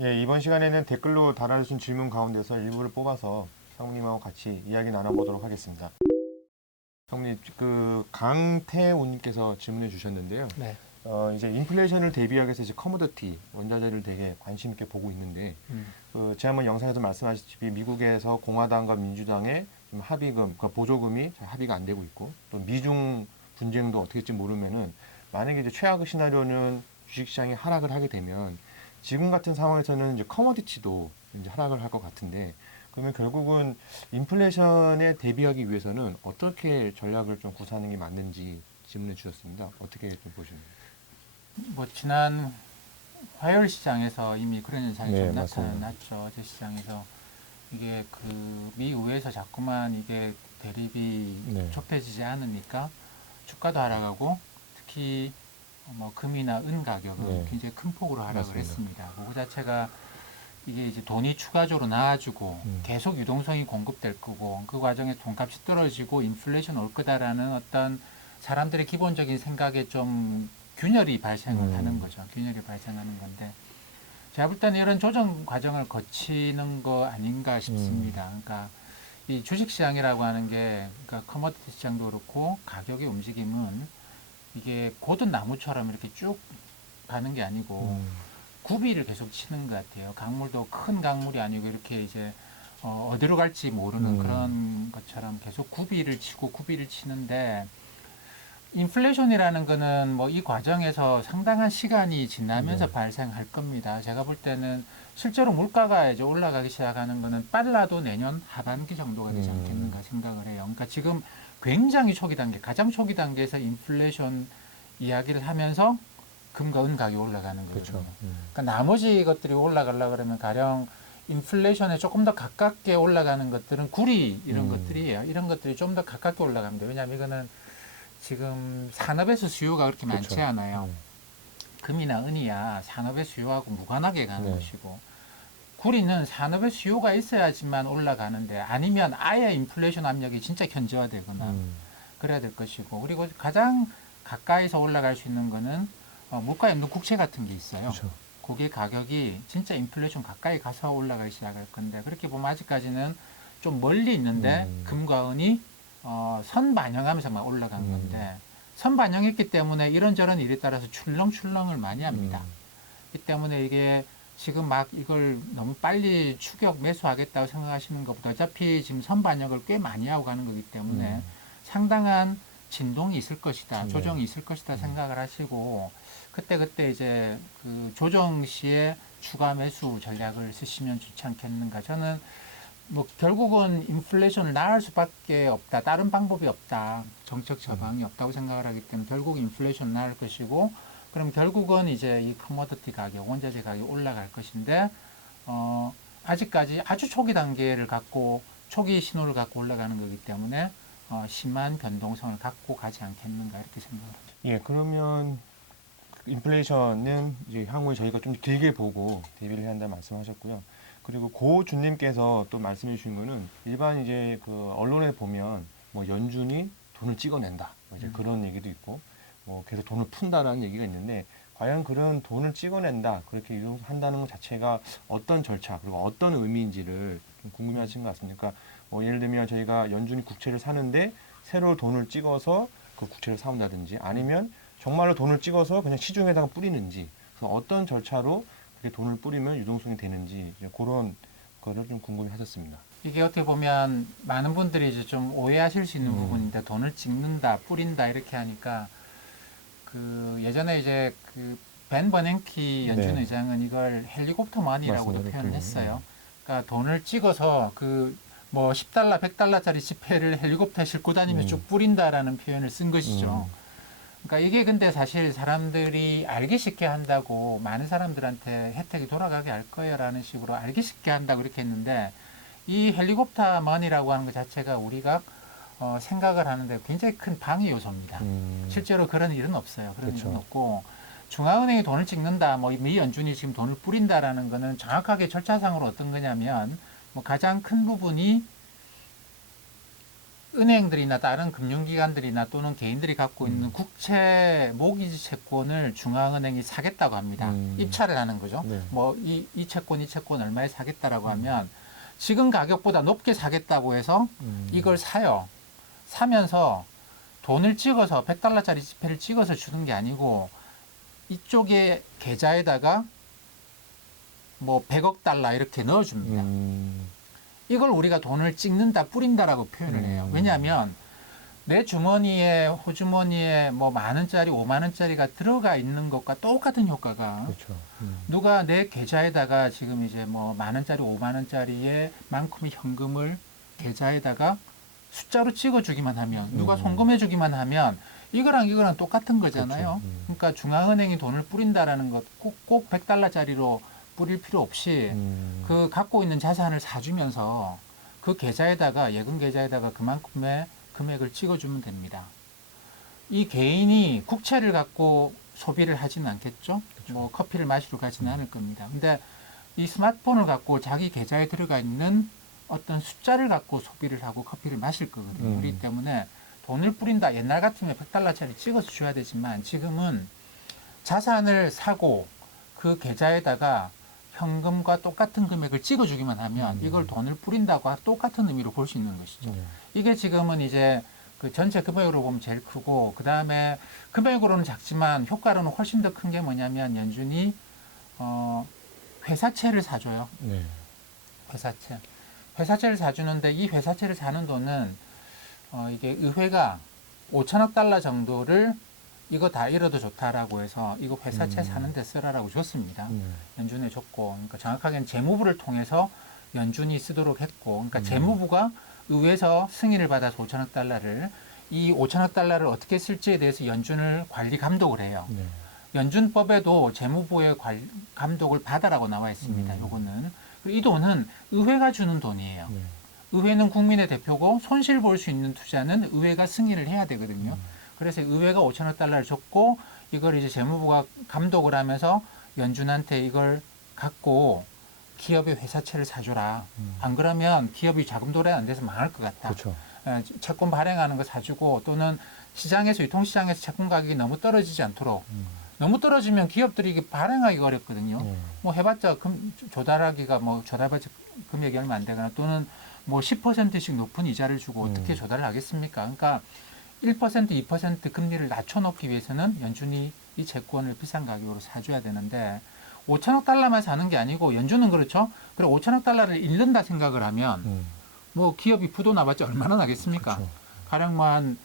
예, 이번 시간에는 댓글로 달아주신 질문 가운데서 일부를 뽑아서 상무님하고 같이 이야기 나눠보도록 하겠습니다. 상무님, 강태훈님께서 질문해 주셨는데요. 네. 이제 인플레이션을 대비하기 위해서 이제 커모더티, 원자재를 되게 관심 있게 보고 있는데, 지난번 영상에서 말씀하셨듯이 미국에서 공화당과 민주당의 좀 합의금, 보조금이 잘 합의가 안 되고 있고, 또 미중 분쟁도 어떻게 될지 모르면은, 만약에 이제 최악의 시나리오는 주식시장이 하락을 하게 되면, 지금 같은 상황에서는 이제 커머디티도 이제 하락을 할 것 같은데, 그러면 결국은 인플레이션에 대비하기 위해서는 어떻게 전략을 좀 구사하는 게 맞는지 질문해 주셨습니다. 어떻게 좀 보시나요? 뭐 지난 화요일 시장에서 이미 그런 현상이 네, 좀 맞습니다. 나타났죠. 어제 시장에서 이게 그 미 의회에서 자꾸만 이게 대립이 네. 좁혀지지 않으니까 주가도 하락하고 특히 뭐 금이나 은 가격은 네. 굉장히 큰 폭으로 하락을 맞습니다. 했습니다. 그 자체가 이게 이제 돈이 추가적으로 나와주고 음. 계속 유동성이 공급될 거고 그 과정에 돈값이 떨어지고 인플레이션 올 거다라는 어떤 사람들의 기본적인 생각에 좀 균열이 발생을 하는 거죠. 균열이 발생하는 건데 제가 볼 때는 이런 조정 과정을 거치는 거 아닌가 싶습니다. 그러니까 이 주식시장이라고 하는 게 그러니까 커머디티 시장도 그렇고 가격의 움직임은 이게 고든 나무처럼 이렇게 쭉 가는 게 아니고 구비를 계속 치는 것 같아요. 강물도 큰 강물이 아니고 이렇게 이제 어디로 갈지 모르는 그런 것처럼 계속 구비를 치고 구비를 치는데 인플레이션이라는 거는 뭐 이 과정에서 상당한 시간이 지나면서 네. 발생할 겁니다. 제가 볼 때는 실제로 물가가 이제 올라가기 시작하는 거는 빨라도 내년 하반기 정도가 되지 않겠는가 생각을 해요. 그러니까 지금 굉장히 초기 단계, 가장 초기 단계에서 인플레이션 이야기를 하면서 금과 은 가격이 올라가는 거거든요. 그렇죠. 그러니까 나머지 것들이 올라가려 그러면 가령 인플레이션에 조금 더 가깝게 올라가는 것들은 구리 이런 것들이에요. 이런 것들이 좀 더 가깝게 올라가면 돼요. 왜냐하면 이거는 지금 산업에서 수요가 그렇게 많지 그렇죠. 않아요. 금이나 은이야 산업의 수요하고 무관하게 가는 네. 것이고 구리는 산업의 수요가 있어야지만 올라가는데 아니면 아예 인플레이션 압력이 진짜 현저화되거나 그래야 될 것이고 그리고 가장 가까이서 올라갈 수 있는 거는 물가에 없는 국채 같은 게 있어요. 그렇죠. 그게 가격이 진짜 인플레이션 가까이 가서 올라가기 시작할 건데 그렇게 보면 아직까지는 좀 멀리 있는데 금과 은이 선 반영하면서 막 올라간 건데 선 반영했기 때문에 이런저런 일에 따라서 출렁출렁을 많이 합니다. 그렇기 때문에 이게 지금 막 이걸 너무 빨리 추격 매수하겠다고 생각하시는 것보다 어차피 지금 선 반영을 꽤 많이 하고 가는 거기 때문에 상당한 진동이 있을 것이다, 네. 조정이 있을 것이다 생각을 하시고 그때 이제 그 조정 시에 추가 매수 전략을 쓰시면 좋지 않겠는가. 저는 뭐 결국은 인플레이션을 나을 수밖에 없다. 다른 방법이 없다. 정책 처방이 없다고 생각을 하기 때문에 결국 인플레이션 나을 것이고 그럼 결국은 이제 이 커머디티 가격, 원자재 가격이 올라갈 것인데 아직까지 아주 초기 단계를 갖고 초기 신호를 갖고 올라가는 거기 때문에 심한 변동성을 갖고 가지 않겠는가 이렇게 생각합니다. 예, 그러면 인플레이션은 이제 향후에 저희가 좀 길게 보고 대비를 해야 한다는 말씀하셨고요. 그리고 고준님께서 또 말씀해 주신 거는 일반 이제 그 언론에 보면 뭐 연준이 돈을 찍어낸다. 뭐 이제 그런 얘기도 있고 뭐 계속 돈을 푼다라는 얘기가 있는데 과연 그런 돈을 찍어낸다. 그렇게 한다는 것 자체가 어떤 절차 그리고 어떤 의미인지를 좀 궁금해 하신 것 같습니다. 그러니까 뭐 예를 들면 저희가 연준이 국채를 사는데 새로 돈을 찍어서 그 국채를 사온다든지 아니면 정말로 돈을 찍어서 그냥 시중에다가 뿌리는지 그래서 어떤 절차로 그렇게 돈을 뿌리면 유동성이 되는지 이제 그런 거를 좀 궁금해 하셨습니다. 이게 어떻게 보면 많은 분들이 이제 좀 오해하실 수 있는 부분인데 돈을 찍는다, 뿌린다 이렇게 하니까 그 예전에 이제 그 벤 버냉키 연준 네. 의장은 이걸 헬리콥터 머니라고도 맞습니다. 표현을 그렇군요. 했어요. 그러니까 돈을 찍어서 그 뭐 10달러, 100달러짜리 지폐를 헬리콥터에 싣고 다니면서 쭉 뿌린다라는 표현을 쓴 것이죠. 그러니까 이게 근데 사실 사람들이 알기 쉽게 한다고 많은 사람들한테 혜택이 돌아가게 할 거예요라는 식으로 알기 쉽게 한다고 이렇게 했는데 이 헬리콥터 머니라고 하는 것 자체가 우리가 생각을 하는데 굉장히 큰 방해 요소입니다. 실제로 그런 일은 없어요. 그런 그렇죠. 일은 없고 중앙은행이 돈을 찍는다, 뭐 미 연준이 지금 돈을 뿌린다라는 거는 정확하게 절차상으로 어떤 거냐면 뭐 가장 큰 부분이 은행들이나 다른 금융기관들이나 또는 개인들이 갖고 있는 국채 모기지 채권을 중앙은행이 사겠다고 합니다. 입찰을 하는 거죠. 네. 뭐 이 채권 얼마에 사겠다라고 하면 지금 가격보다 높게 사겠다고 해서 이걸 사요. 사면서 돈을 찍어서 100달러짜리 지폐를 찍어서 주는 게 아니고 이쪽에 계좌에다가 뭐 100억 달러 이렇게 넣어줍니다. 이걸 우리가 돈을 찍는다, 뿌린다라고 표현을 해요. 왜냐하면 내 주머니에, 호주머니에 뭐 10,000원짜리, 50,000원짜리가 들어가 있는 것과 똑같은 효과가 그렇죠. 누가 내 계좌에다가 지금 이제 뭐 10,000원짜리, 50,000원짜리의 만큼의 현금을 계좌에다가 숫자로 찍어주기만 하면, 누가 송금해주기만 하면 이거랑 똑같은 거잖아요. 그렇죠. 그러니까 중앙은행이 돈을 뿌린다라는 것 꼭 100달러짜리로 뿌릴 필요 없이 그 갖고 있는 자산을 사주면서 그 계좌에다가, 예금 계좌에다가 그만큼의 금액을 찍어주면 됩니다. 이 개인이 국채를 갖고 소비를 하지는 않겠죠. 그렇죠. 뭐 커피를 마시러 가지는 않을 겁니다. 근데 이 스마트폰을 갖고 자기 계좌에 들어가 있는 어떤 숫자를 갖고 소비를 하고 커피를 마실 거거든요. 그렇기 때문에 돈을 뿌린다. 옛날 같으면 100달러짜리 찍어서 줘야 되지만 지금은 자산을 사고 그 계좌에다가 현금과 똑같은 금액을 찍어주기만 하면 이걸 돈을 뿌린다고 똑같은 의미로 볼 수 있는 것이죠. 이게 지금은 이제 그 전체 금액으로 보면 제일 크고, 그 다음에 금액으로는 작지만 효과로는 훨씬 더 큰 게 뭐냐면 연준이 회사채를 사줘요. 네. 회사채를 사주는데 이 회사채를 사는 돈은 이게 의회가 5천억 달러 정도를 이거 다 잃어도 좋다라고 해서 이거 회사채 사는 데 쓰라라고 줬습니다. 연준에 줬고, 그러니까 정확하게는 재무부를 통해서 연준이 쓰도록 했고, 그러니까 재무부가 의회에서 승인을 받아서 5천억 달러를, 이 5천억 달러를 어떻게 쓸지에 대해서 연준을 관리 감독을 해요. 네. 연준법에도 재무부의 감독을 받아라고 나와 있습니다. 요거는. 그리고 이 돈은 의회가 주는 돈이에요. 네. 의회는 국민의 대표고 손실 볼 수 있는 투자는 의회가 승인을 해야 되거든요. 그래서 의회가 5천억 달러를 줬고 이걸 이제 재무부가 감독을 하면서 연준한테 이걸 갖고 기업의 회사채를 사줘라. 안 그러면 기업이 자금 도래 안 돼서 망할 것 같다. 그렇죠. 채권 발행하는 거 사주고, 또는 시장에서, 유통시장에서 채권 가격이 너무 떨어지지 않도록. 너무 떨어지면 기업들이 이게 발행하기 어렵거든요. 뭐 해봤자 조달하기가 뭐 조달받자 금액이 얼마 안 되거나, 또는 뭐 10%씩 높은 이자를 주고 어떻게 조달을 하겠습니까? 그러니까 1%, 2% 금리를 낮춰놓기 위해서는 연준이 이 채권을 비싼 가격으로 사줘야 되는데 5천억 달러만 사는 게 아니고, 연준은 그렇죠. 그래 5천억 달러를 잃는다 생각을 하면 뭐 기업이 부도 나봤자 얼마나 나겠습니까? 그렇죠. 가령 뭐 한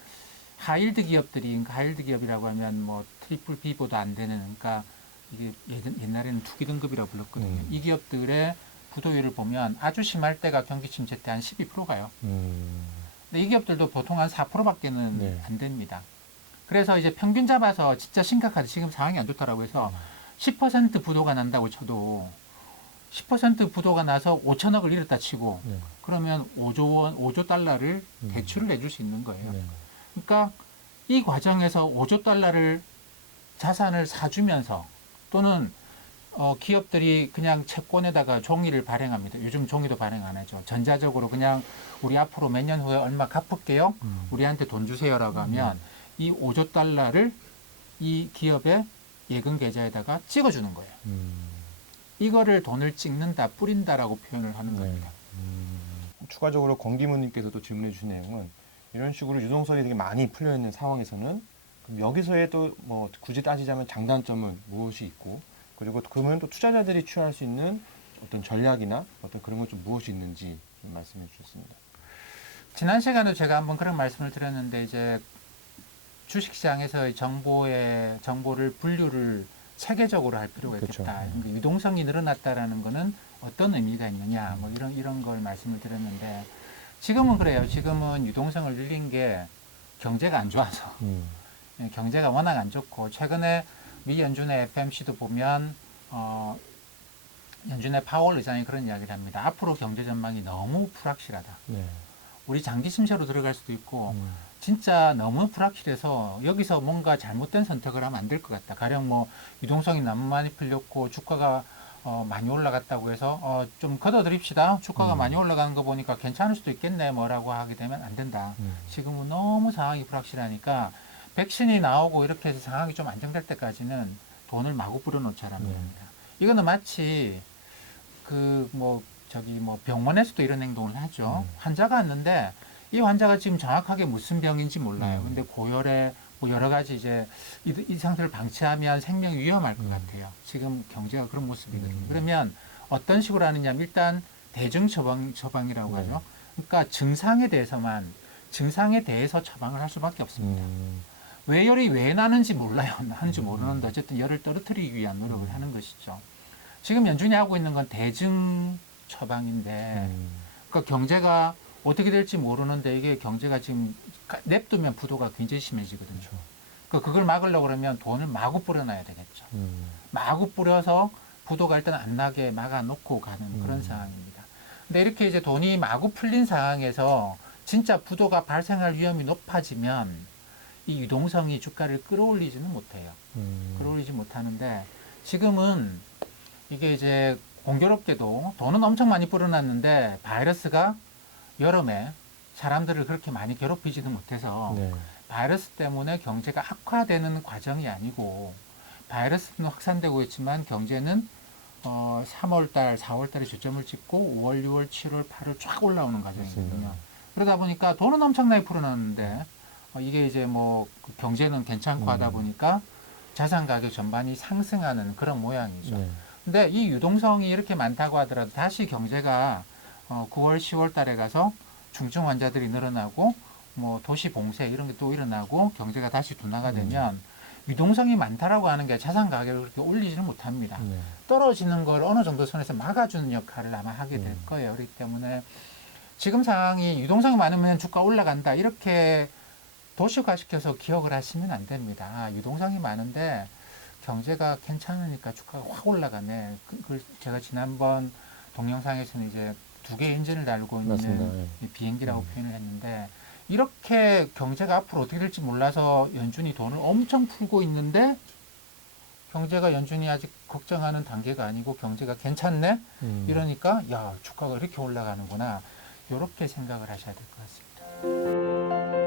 하이힐드 기업들이, 그러니까 하이힐드 기업이라고 하면 뭐 트리플 B보다 안 되는, 그러니까 이게 옛날에는 투기 등급이라고 불렀거든요. 이 기업들의 부도율을 보면 아주 심할 때가 경기 침체 때 한 12% 가요. 근데 이 기업들도 보통 한 4%밖에는 네. 안 됩니다. 그래서 이제 평균 잡아서 진짜 심각하게 지금 상황이 안 좋다라고 해서 10% 부도가 난다고 쳐도 10% 부도가 나서 5천억을 잃었다 치고 네. 그러면 5조 달러를 대출을 내줄 수 있는 거예요. 네. 그러니까 이 과정에서 5조 달러를 자산을 사주면서, 또는 기업들이 그냥 채권에다가 종이를 발행합니다. 요즘 종이도 발행 안 하죠. 전자적으로 그냥 우리 앞으로 몇 년 후에 얼마 갚을게요. 우리한테 돈 주세요라고 하면 이 5조 달러를 이 기업의 예금 계좌에다가 찍어주는 거예요. 이거를 돈을 찍는다, 뿌린다라고 표현을 하는 겁니다. 추가적으로 권기문님께서도 질문해 주신 내용은, 이런 식으로 유동성이 되게 많이 풀려 있는 상황에서는 그럼 여기서의 또 뭐 굳이 따지자면 장단점은 무엇이 있고, 그리고 그러면 또 투자자들이 취할 수 있는 어떤 전략이나 어떤 그런 것 좀 무엇이 있는지 좀 말씀해 주셨습니다. 지난 시간에도 제가 한번 그런 말씀을 드렸는데, 이제 주식시장에서의 정보를 분류를 체계적으로 할 필요가 그렇죠. 있겠다. 그러니까 유동성이 늘어났다라는 거는 어떤 의미가 있느냐, 뭐 이런 걸 말씀을 드렸는데, 지금은 그래요. 지금은 유동성을 늘린 게 경제가 안 좋아서. 경제가 워낙 안 좋고, 최근에 미 연준의 FMC도 보면 연준의 파월 의장이 그런 이야기를 합니다. 앞으로 경제 전망이 너무 불확실하다. 네. 우리 장기 침체로 들어갈 수도 있고, 진짜 너무 불확실해서 여기서 뭔가 잘못된 선택을 하면 안 될 것 같다. 가령 뭐 유동성이 너무 많이 풀렸고 주가가 많이 올라갔다고 해서 좀 걷어들입시다. 주가가 많이 올라가는 거 보니까 괜찮을 수도 있겠네. 뭐라고 하게 되면 안 된다. 지금은 너무 상황이 불확실하니까 백신이 나오고 이렇게 해서 상황이 좀 안정될 때까지는 돈을 마구 뿌려놓자라는 겁니다. 이거는 마치 병원에서도 이런 행동을 하죠. 환자가 왔는데 이 환자가 지금 정확하게 무슨 병인지 몰라요. 근데 고열에 뭐 여러 가지 이제 이 상태를 방치하면 생명이 위험할 것 같아요. 지금 경제가 그런 모습이거든요. 그러면 어떤 식으로 하느냐면 일단 대증 처방이라고 하죠. 그러니까 증상에 대해서 처방을 할 수밖에 없습니다. 외열이 왜 나는지 몰라요. 나는지 모르는데 어쨌든 열을 떨어뜨리기 위한 노력을 하는 것이죠. 지금 연준이 하고 있는 건 대증 처방인데 그러니까 경제가 어떻게 될지 모르는데 이게 경제가 지금 냅두면 부도가 굉장히 심해지거든요. 그러니까 그걸 막으려고 그러면 돈을 마구 뿌려놔야 되겠죠. 마구 뿌려서 부도가 일단 안 나게 막아놓고 가는 그런 상황입니다. 근데 이렇게 이제 돈이 마구 풀린 상황에서 진짜 부도가 발생할 위험이 높아지면 이 유동성이 주가를 끌어올리지는 못해요. 끌어올리지 못하는데 지금은 이게 이제 공교롭게도 돈은 엄청 많이 뿌려놨는데 바이러스가 여름에 사람들을 그렇게 많이 괴롭히지는 못해서 바이러스 때문에 경제가 악화되는 과정이 아니고 바이러스는 확산되고 있지만 경제는 3월달, 4월달에 저점을 찍고 5월, 6월, 7월, 8월 쫙 올라오는 과정이거든요. 그러다 보니까 돈은 엄청나게 풀어놨는데 이게 이제 그 경제는 괜찮고 하다 보니까 자산 가격 전반이 상승하는 그런 모양이죠. 근데 이 유동성이 이렇게 많다고 하더라도 다시 경제가 9월, 10월 달에 가서 중증 환자들이 늘어나고 뭐 도시 봉쇄 이런 게 또 일어나고 경제가 다시 둔화가 되면 유동성이 많다라고 하는 게 자산 가격을 그렇게 올리지는 못합니다. 떨어지는 걸 어느 정도 선에서 막아주는 역할을 아마 하게 될 거예요. 그렇기 때문에 지금 상황이 유동성이 많으면 주가 올라간다 이렇게 도시화시켜서 기억을 하시면 안 됩니다. 유동성이 많은데 경제가 괜찮으니까 주가가 확 올라가네. 그걸 제가 지난번 동영상에서는 이제 2개의 엔진을 달고 있는 이 비행기라고 표현을 했는데 이렇게 경제가 앞으로 어떻게 될지 몰라서 연준이 돈을 엄청 풀고 있는데 경제가 연준이 아직 걱정하는 단계가 아니고 경제가 괜찮네? 이러니까 야 주가가 이렇게 올라가는구나. 이렇게 생각을 하셔야 될 것 같습니다.